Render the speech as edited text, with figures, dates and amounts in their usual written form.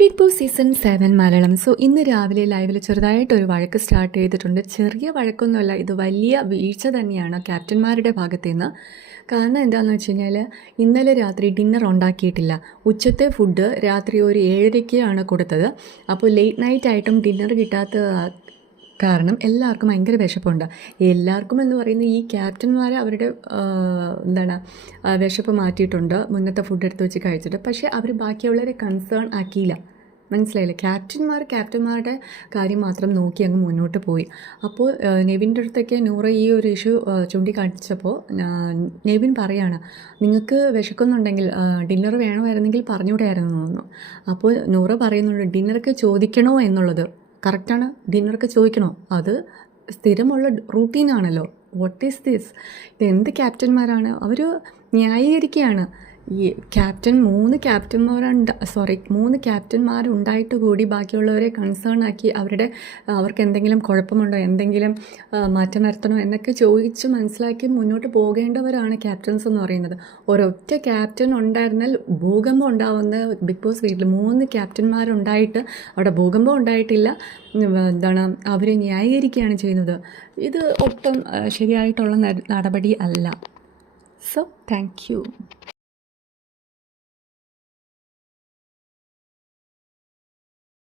Big boss season 7 Malayalam. ഇന്ന് രാവിലെ ലൈവിൽ ചെറുതായിട്ടൊരു വഴക്ക് സ്റ്റാർട്ട് ചെയ്തിട്ടുണ്ട്. ചെറിയ വഴക്കൊന്നുമല്ല, ഇത് വലിയ വീഴ്ച തന്നെയാണ് ക്യാപ്റ്റന്മാരുടെ ഭാഗത്തു നിന്ന്. കാരണം എന്താണെന്ന് വെച്ച് കഴിഞ്ഞാൽ, ഇന്നലെ രാത്രി ഡിന്നർ ഉണ്ടാക്കിയിട്ടില്ല. ഉച്ചത്തെ ഫുഡ് രാത്രി ഒരു 7:30 കൊടുത്തത്. അപ്പോൾ ലേറ്റ് നൈറ്റ് ആയിട്ടും ഡിന്നർ കിട്ടാത്ത കാരണം എല്ലാവർക്കും ഭയങ്കര വിശപ്പുണ്ട്. എല്ലാവർക്കും എന്ന് പറയുന്നത് ഈ ക്യാപ്റ്റന്മാർ അവരുടെ വിശപ്പ് മാറ്റിയിട്ടുണ്ട്, മുന്നത്തെ ഫുഡ് എടുത്ത് വെച്ച് കഴിച്ചിട്ട്. പക്ഷേ അവർ ബാക്കിയുള്ളവരെ കൺസേൺ ആക്കിയില്ല. മനസ്സിലായില്ലേ? ക്യാപ്റ്റന്മാരുടെ കാര്യം മാത്രം നോക്കി അങ്ങ് മുന്നോട്ട് പോയി. അപ്പോൾ നെവിൻ്റെ അടുത്തൊക്കെ നൂറ ഈ ഒരു ഇഷ്യൂ ചൂണ്ടിക്കാണിച്ചപ്പോൾ നെവിൻ പറയാണ്, നിങ്ങൾക്ക് വിശക്കുന്നുണ്ടെങ്കിൽ ഡിന്നർ വേണമായിരുന്നെങ്കിൽ പറഞ്ഞുകൂടെയായിരുന്നു തോന്നുന്നു. അപ്പോൾ നൂറ പറയുന്നുണ്ട്, ഡിന്നറൊക്കെ ചോദിക്കണോ എന്നുള്ളത് കറക്റ്റാണ്. ഡിന്നറൊക്കെ ചോദിക്കണോ? അത് സ്ഥിരമുള്ള റൂട്ടീനാണല്ലോ. What is this? ഇതെന്ത് ക്യാപ്റ്റന്മാരാണ്? അവർ ന്യായീകരിക്കുകയാണ്. ഈ മൂന്ന് ക്യാപ്റ്റന്മാരുണ്ടായിട്ട് കൂടി ബാക്കിയുള്ളവരെ കൺസേൺ ആക്കി അവർക്ക് എന്തെങ്കിലും കുഴപ്പമുണ്ടോ, എന്തെങ്കിലും മാറ്റം വരുത്തണോ എന്നൊക്കെ ചോദിച്ച് മനസ്സിലാക്കി മുന്നോട്ട് പോകേണ്ടവരാണ് ക്യാപ്റ്റൻസ് എന്ന് പറയുന്നത്. ഒരൊറ്റ ക്യാപ്റ്റൻ ഉണ്ടായിരുന്നാൽ ഭൂകമ്പം ഉണ്ടാവുന്ന ബിഗ് ബോസ് വീട്ടിൽ 3 ക്യാപ്റ്റന്മാരുണ്ടായിട്ട് അവിടെ ഭൂകമ്പം ഉണ്ടായിട്ടില്ല. അവർ ന്യായീകരിക്കുകയാണ് ചെയ്യുന്നത്. ഇത് ഒട്ടും ശരിയായിട്ടുള്ള നടപടി അല്ല. Thank you.